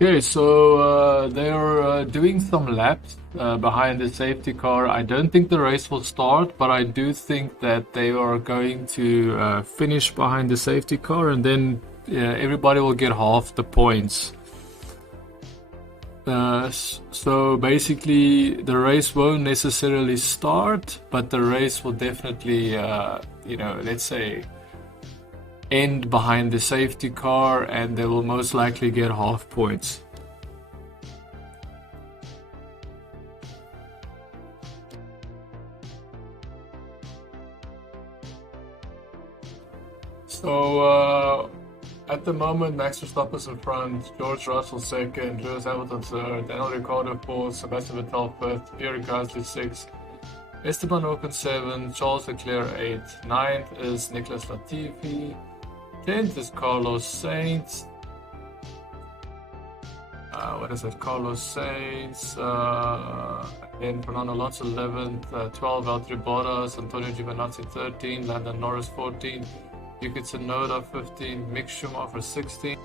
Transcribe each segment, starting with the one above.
Okay, so they are doing some laps behind the safety car. I don't think the race will start, but I do think that they are going to finish behind the safety car, and then everybody will get half the points. So basically, the race won't necessarily start, but the race will definitely, let's say, end behind the safety car, and they will most likely get half points. So at the moment, Max Verstappen in front, George Russell second, Lewis Hamilton third, Daniel Ricciardo fourth, Sebastian Vettel fifth, Pierre Gasly sixth, Esteban Ocon seventh, Charles Leclerc eighth, ninth is Nicholas Latifi, 10th is Carlos Sainz. What is it? Carlos Sainz, then Fernando Alonso 11th, 12 Valtteri Bottas, Antonio Giovinazzi 13, Lando Norris 14, Yuki Tsunoda 15, Mick Schumacher 16,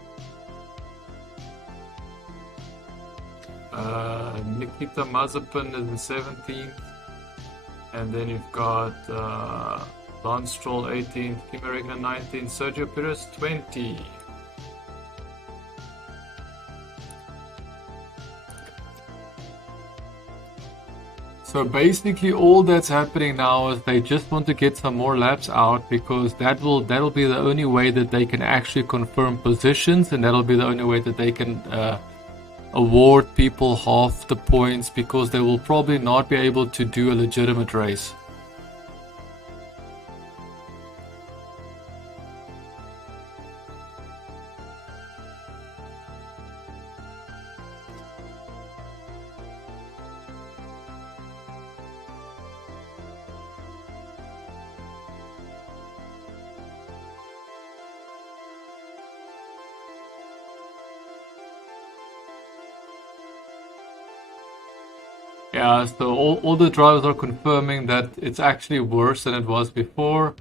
Nikita Mazepin is in 17th, and then you've got Lance Stroll 18th, Kimi Räikkönen 19th, Sergio Perez 20. So basically all that's happening now is they just want to get some more laps out, because that'll be the only way that they can actually confirm positions, and that'll be the only way that they can award people half the points, because they will probably not be able to do a legitimate race. Yeah, so all the drivers are confirming that it's actually worse than it was before.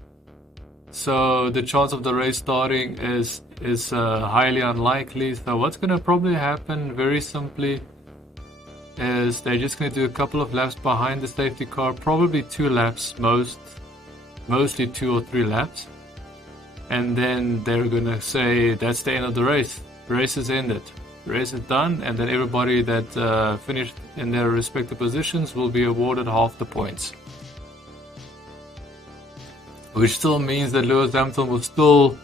So the chance of the race starting is highly unlikely. So what's going to probably happen, very simply, is they're just going to do a couple of laps behind the safety car, probably 2 laps, mostly 2 or 3 laps. And then they're going to say that's the end of the race. The race is ended. The race is done, and then everybody that finished in their respective positions will be awarded half the points. Which still means that Lewis Hamilton will still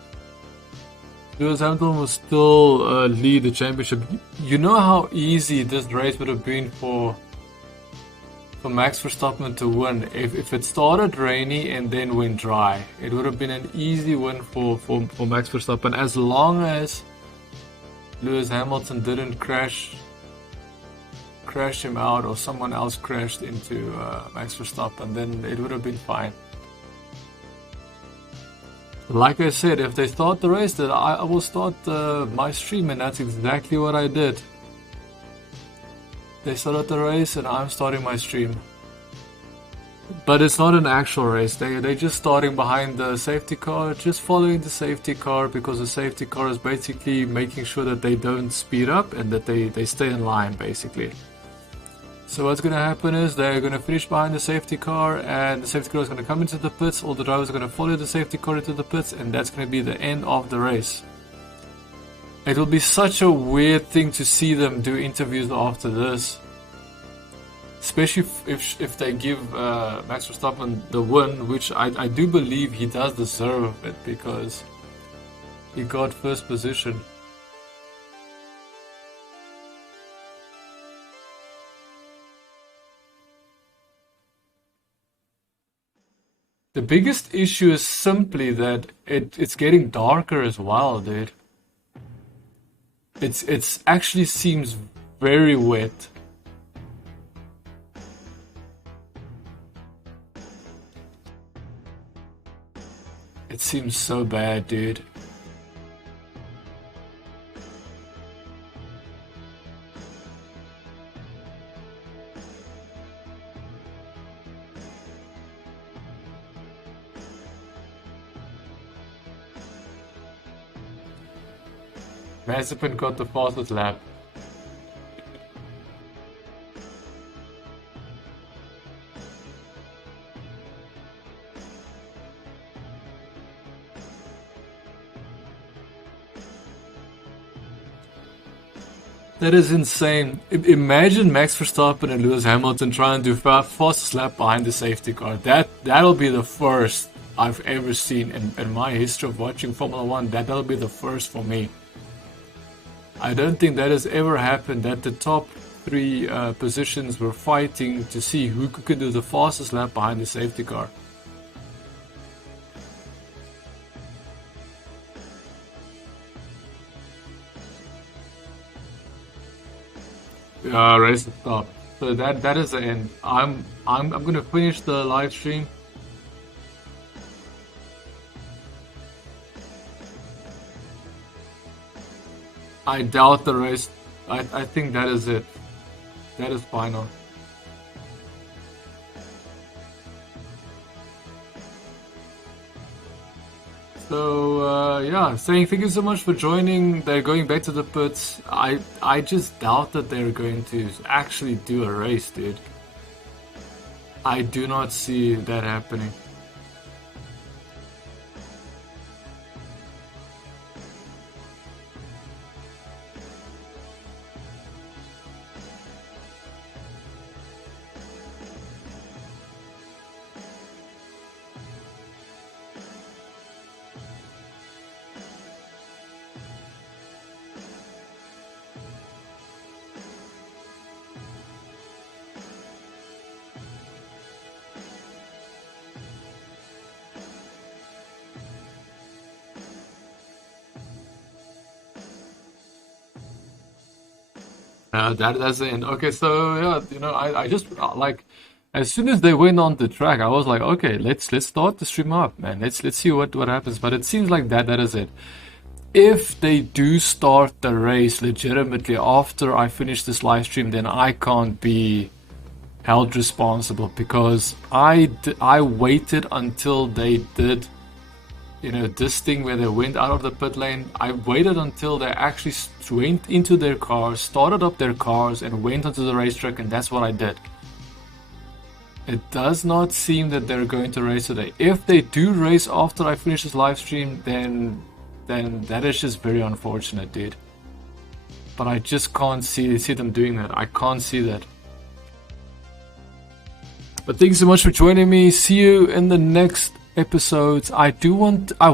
lead the championship. You know how easy this race would have been for Max Verstappen to win if it started rainy and then went dry. It would have been an easy win for Max Verstappen, as long as Lewis Hamilton didn't crash him out, or someone else crashed into Max Verstappen, then it would have been fine. Like I said, if they start the race, then I will start my stream, and that's exactly what I did. They started the race, and I'm starting my stream. But it's not an actual race. They're just starting behind the safety car, just following the safety car, because the safety car is basically making sure that they don't speed up and that they stay in line, basically. So what's going to happen is they're going to finish behind the safety car, and the safety car is going to come into the pits. All the drivers are going to follow the safety car into the pits, and that's going to be the end of the race. It will be such a weird thing to see them do interviews after this. Especially if they give Max Verstappen the win, which I do believe he does deserve it, because he got first position. The biggest issue is simply that it's getting darker as well, dude. It's actually seems very wet. It seems so bad, dude. Mazepin got the fastest lap. That is insane. Imagine Max Verstappen and Lewis Hamilton trying to do fastest lap behind the safety car. That'll be the first I've ever seen in my history of watching Formula One. That'll be the first for me. I don't think that has ever happened, that the top three positions were fighting to see who could do the fastest lap behind the safety car. Race to stop. So that is the end. I'm gonna finish the live stream. I doubt the race. I think that is it. That is final. So yeah, saying thank you so much for joining. They're going back to the pits. I just doubt that they're going to actually do a race, dude. I do not see that happening. That's the end. Okay, so yeah, you know, I just like as soon as they went on the track, I was like, okay, let's start the stream up, man. Let's see what happens. But it seems like that is it. If they do start the race legitimately after I finish this live stream, then I can't be held responsible because I waited until they did, you know, this thing where they went out of the pit lane. I waited until they actually went into their cars, started up their cars, and went onto the racetrack, and that's what I did. It does not seem that they're going to race today. If they do race after I finish this live stream, then that is just very unfortunate, dude. But I just can't see them doing that. I can't see that. But thanks so much for joining me. See you in the next episodes. I want to